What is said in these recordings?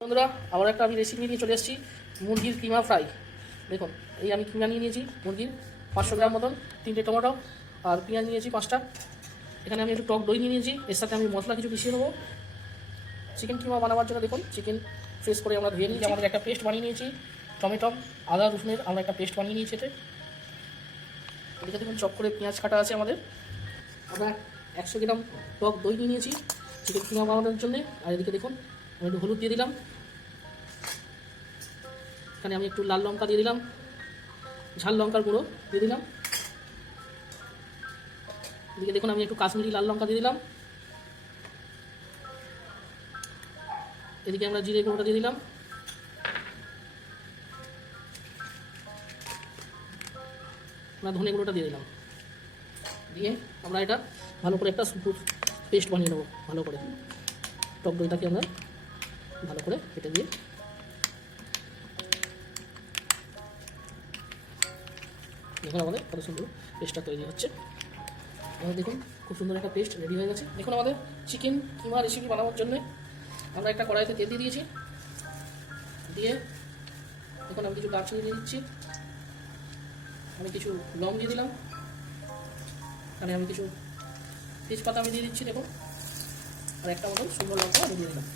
বন্ধুরা, আবার একটা আমি রেসিপি নিয়ে চলে এসেছি, মুরগির কিমা ফ্রাই। দেখুন, এই আমি কিমা নিয়ে নিয়েছি, মুরগির পাঁচশো গ্রাম মতন, তিনটে টমেটো আর পেঁয়াজ নিয়েছি পাঁচটা। এখানে আমি একটু টক দই নিয়ে নিয়েছি, এর সাথে আমি মশলা কিছু মিশিয়ে নেব। চিকেন কিমা বানাবার জন্য দেখুন চিকেন ফ্রেশ করে আমরা ধুয়ে নিয়েছি, আমাদের একটা পেস্ট বানিয়ে নিয়েছি, টমেটো, আদা, রসুনের আমরা একটা পেস্ট বানিয়ে নিয়েছি এতে। এদিকে দেখুন, চপ করে পেঁয়াজ কাটা আছে আমাদের। আমরা একশো গ্রাম টক দই নিয়ে নিয়েছি চিকেন কিমা বানানোর জন্য। আর এদিকে দেখুন একটু হলুদ দিয়ে দিলাম। এখানে আমি একটু লাল লঙ্কা দিয়ে দিলাম। ঝাল লঙ্কার গুঁড়ো দিয়ে দিলাম। এদিকে দেখুন, আমি একটু কাশ্মীরি লাল লঙ্কা দিয়ে দিলাম। এদিকে আমরা জিরে গুঁড়োটা দিয়ে দিলাম। আমরা ধনে গুঁড়োটা দিয়ে দিলাম। দিয়ে আমরা এটা ভালো করে একটা পেস্ট বানিয়ে নেব, ভালো করে। টক দইটাকে আমরা ভালো করে কেটে দিয়ে। দেখুন আমাদের কত সুন্দর পেস্টটা তৈরি হচ্ছে। আমাদের দেখুন খুব সুন্দর একটা পেস্ট রেডি হয়ে গেছে। দেখুন আমাদের চিকেন কিমা রেসিপি বানানোর জন্য আমরা একটা কড়াইতে তেল দিয়ে দিয়েছি। দিয়ে দেখুন আমি কিছু দারচিনি দিয়ে দিচ্ছি। আমি কিছু লং দিয়ে দিলাম। এখানে আমি কিছু তেজপাতা আমি দিয়ে দিচ্ছি, দেখুন। আর একটা মতন সুন্দর লঙ্কা আমি দিয়ে দিলাম।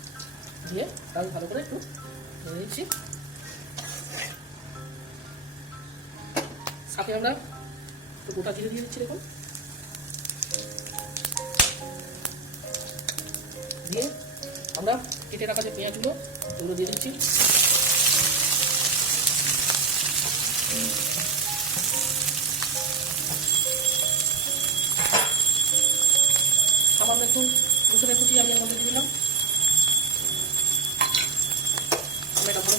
দিয়ে ডাল ভালো করে একটু ধরে দিচ্ছি সাথে আমরা একটু গোটা জিরে দিয়ে দিচ্ছি দেখুন। দিয়ে আমরা কেটে রাখা যে পেঁয়াজগুলো, ওগুলো দিয়ে দিচ্ছি।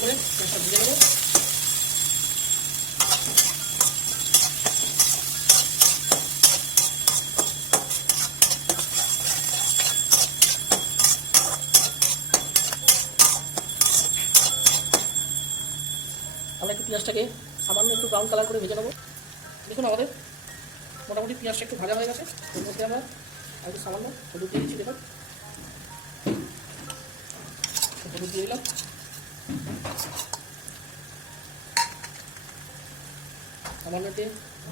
করে পেঁয়াজটা ভেজে নেব আমরা একটু পেঁয়াজটাকে সামান্য একটু ব্রাউন কালার করে ভেজে নেব। দেখুন আমাদের মোটামুটি পেঁয়াজটা একটু ভাজা হয়ে গেছে। এর মধ্যে আমরা আর একটু সামান্য হলুদ দিয়ে দিচ্ছি, দেখুন। হলুদ দিয়ে দিলাম। সামান্য একটু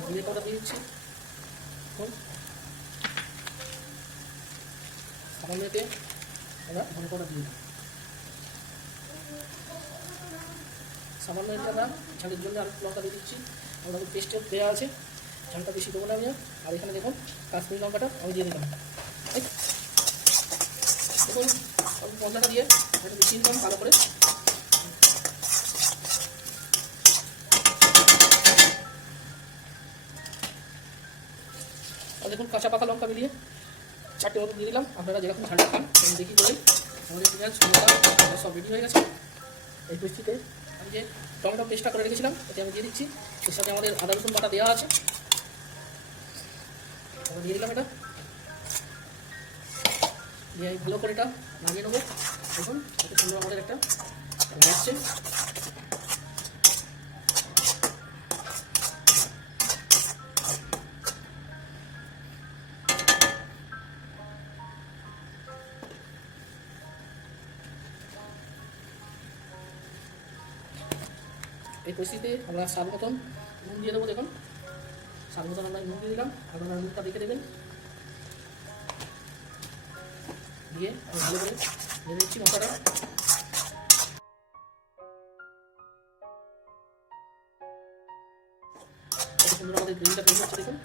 জিরে কটা দিয়ে দিচ্ছি। দেখুন সামান্য আমরা ধনে কটা দিয়ে সামান্য একটু ঝালের জন্য আরেকটু লঙ্কা দিয়ে দিচ্ছি। আমরা পেস্টে দেওয়া আছে, ঝালটা বেশি দেবো না আমি আর। আর এখানে দেখুন, কাশ্মীরি লঙ্কাটা আমি দিয়ে দিলাম। দেখুন মশলাটা দিয়ে একটু মিশিয়ে ভালো করে। দেখুন, কাঁচা পাকা লঙ্কা মিলিয়ে চারটে মতো দিয়ে দিলাম। আপনারা যেরকম ঝালটা খান, সেরকম দেখি করে আমাদের পেঁয়াজ, লঙ্কা সব রেডি হয়ে গেছে। এই পরিস্থিতিতে আমি যে টমেটো পেস্টটা করে রেখেছিলাম, এতে আমি দিয়ে দিচ্ছি। এর সাথে আমাদের আদা, রসুন বাটা দেওয়া আছে। আমি দিয়ে দিলাম এটা। দিয়ে ভালো করে এটা নামিয়ে নেব। দেখুন সুন্দর আমাদের একটা আসছে এই পরিস্থিতিতে আমরা স্বাদ মতন নুন দিয়ে দেবো দেখুন। স্বাদ মতন আমরা নুন দিয়ে দিলাম। আপনারা নুনটা দেখে দেবেন দিয়ে আমি ভালো করে দিচ্ছি মশলাটা। সুন্দর আমাদের দেখুন।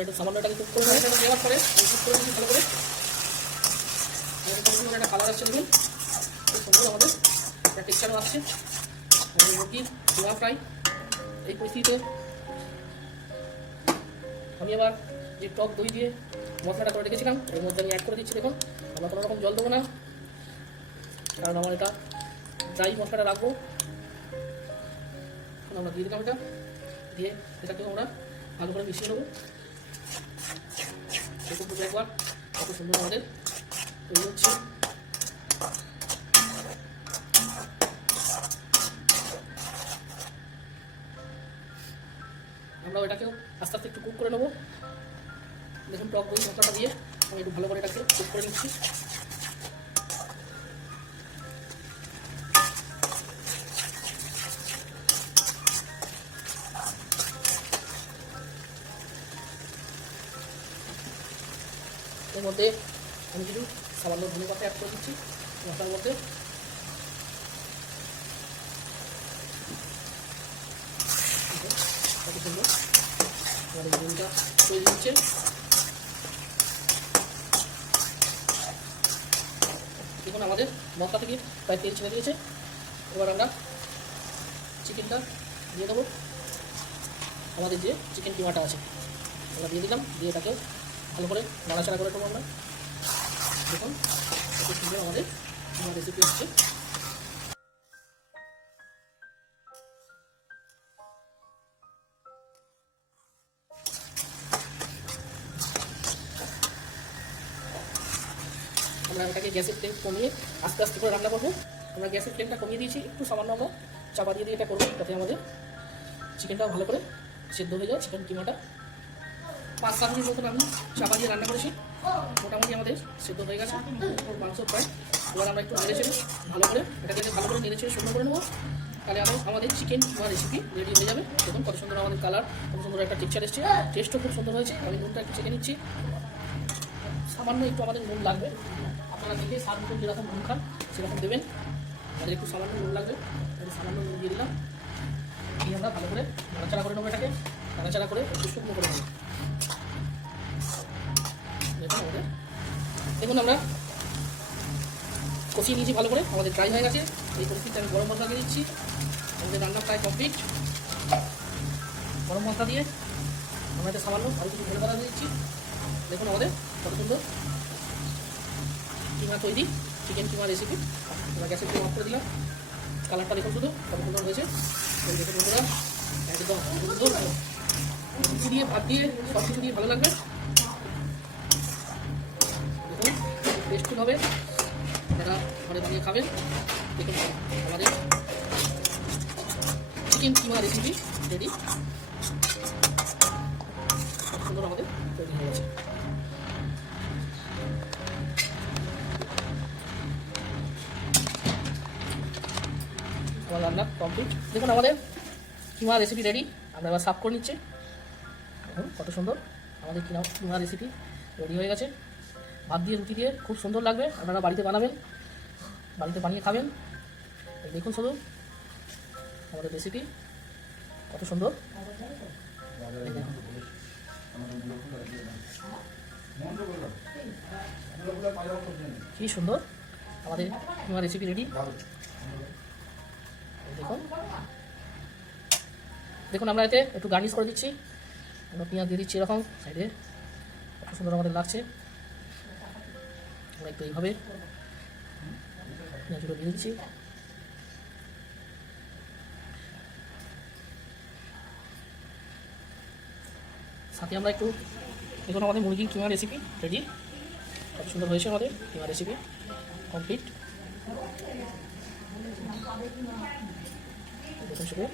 আমরা একটু সামান্য এটাকে কুক করে নেব এটা দেওয়ার পরে কুক করে দিচ্ছি ভালো করে সুন্দর একটা কালার আসছে দেখুন। খুব সুন্দর আমাদের একটা টেক্সচারও আসছে। মুরগির ধোয়া ফ্রাই এই পরিস্থিতিতে আমি আবার যে টক দই দিয়ে মশলাটা করে রেখেছিলাম, এর মধ্যে আমি অ্যাড করে দিচ্ছি, দেখুন। আমরা কোনো রকম জল দেবো না। কারণ আমার এটা ড্রাই মশলাটা রাখব। আমরা দিয়ে দিলাম এটা। দিয়ে এটাকেও আমরা ভালো করে মিশিয়ে নেব। দেখুন পুরো একবার, কত সুন্দর আমাদের আমরা ওটাকে আস্তে আস্তে একটু কুক করে নেব। দেখুন টক দই মশলাটা দিয়ে আমি একটু ভালো করে এটাকে কুক করে নিচ্ছি। এর মধ্যে আমি কিছু সামান্য ধনে পাতা অ্যাড করে দিচ্ছি মশলার মধ্যে। আমাদের হচ্ছে দেখুন, আমাদের মশলা থেকে প্রায় তেল ছেড়ে দিয়েছে। এবার আমরা চিকেনটা দিয়ে দেবো। আমাদের যে চিকেন কিমাটা আছে, আমরা দিয়ে দিলাম। দিয়ে এটাকে ভালো করে নাড়াচাড়া করে দেবো আমরা। দেখুন কত সুন্দর আমাদের আমার রেসিপি হচ্ছে। আমরা এটাকে গ্যাসের ফ্লেম কমিয়ে আস্তে আস্তে করে রান্না করব। আমরা গ্যাসের ফ্লেমটা কমিয়ে দিয়েছি, একটু সামান্য আমরা চাপা দিয়ে দিয়ে এটা করব। তাতে আমাদের চিকেনটা ভালো করে সেদ্ধ হয়ে যায় চিকেন কিমাটা। পাঁচ সাত মিনিট মতন আমি চাপা দিয়ে রান্না করেছি। মোটামুটি আমাদের সেদ্ধ হয়ে গেছে। মাংস প্রায়। এবার আমরা একটু নেড়ে ছেড়ে ভালো করে, এটাকে ভালো করে নেড়ে ছেড়ে শুকনো করে নেব। তাহলে আমাদের আমাদের চিকেন রেসিপি রেডি হয়ে যাবে। দেখুন কত সুন্দর আমাদের কালার কত সুন্দর একটা টেক্সচার এসছে। টেস্টও খুব সুন্দর হয়েছে। আমি নুনটা একটু চেখে নিচ্ছি। সামান্য একটু আমাদের নুন লাগবে। আপনারা দেখে স্বাদ মতন যেরকম নুন খান, সেরকম দেবেন। আমাদের একটু সামান্য নুন লাগবে। আমি সামান্য নুন দিয়ে দিলাম। দিয়ে আমরা ভালো করে নাড়াচাড়া করে নেব এটাকে। নাড়াচাড়া করে একটু শুকনো করে নেব। আমাদের দেখুন আমরা কষিয়ে নিয়েছি ভালো করে, আমাদের ড্রাই হয়ে গেছে। এই পরিস্থিতিতে আমি গরম মশলা দিয়ে দিচ্ছি। আমাদের রান্না প্রায় কমপ্লিট গরম মশলা দিয়ে আমরা এটা সামান্য আরও কিছু ধরে দিয়ে দিচ্ছি। দেখুন আমাদের কত সুন্দর কিমা তৈরি চিকেন কিমা রেসিপি আমরা গ্যাসের ফ্লেম অফ করে দিলাম। কালারটা দেখুন শুধু কত সুন্দর হয়েছে। এই দেখুন একদম সুন্দর। দিয়ে, ভাত দিয়ে সব কিছু দিয়ে ভালো লাগবে। হবে। আপনারা ঘরে বানিয়ে খাবেন দেখুন আমাদের চিকেন কিমা রেসিপি রেডি সুন্দর আমাদের তৈরি হয়ে গেছে। আমার রান্না কমপ্লিট দেখুন আমাদের কিমা রেসিপি রেডি আমরা এবার সাফ করে নিচ্ছি। দেখুন কত সুন্দর। আমাদের কিমা কিমা রেসিপি রেডি হয়ে গেছে। ভাত দিয়ে রুটি দিয়ে, খুব সুন্দর লাগবে। আপনারা বাড়িতে বানাবেন, বাড়িতে বানিয়ে খাবেন। দেখুন শুধু, আমাদের রেসিপি কত সুন্দর। কি সুন্দর, আমাদের কিমা রেসিপি রেডি দেখুন। দেখুন, আমরা এতে একটু গার্নিশ করে দিচ্ছি। আমরা পেঁয়াজ দিয়ে দিচ্ছি এরকম সাইডে কত সুন্দর আমাদের লাগছে। আমরা একটু এইভাবে পেঁয়াজগুলো দিয়ে দিচ্ছি সাথে আমরা একটু দেখুন আমাদের মুরগির কিমা রেসিপি রেডি কত সুন্দর হয়েছে আমাদের কিমা রেসিপি কমপ্লিট শুধু।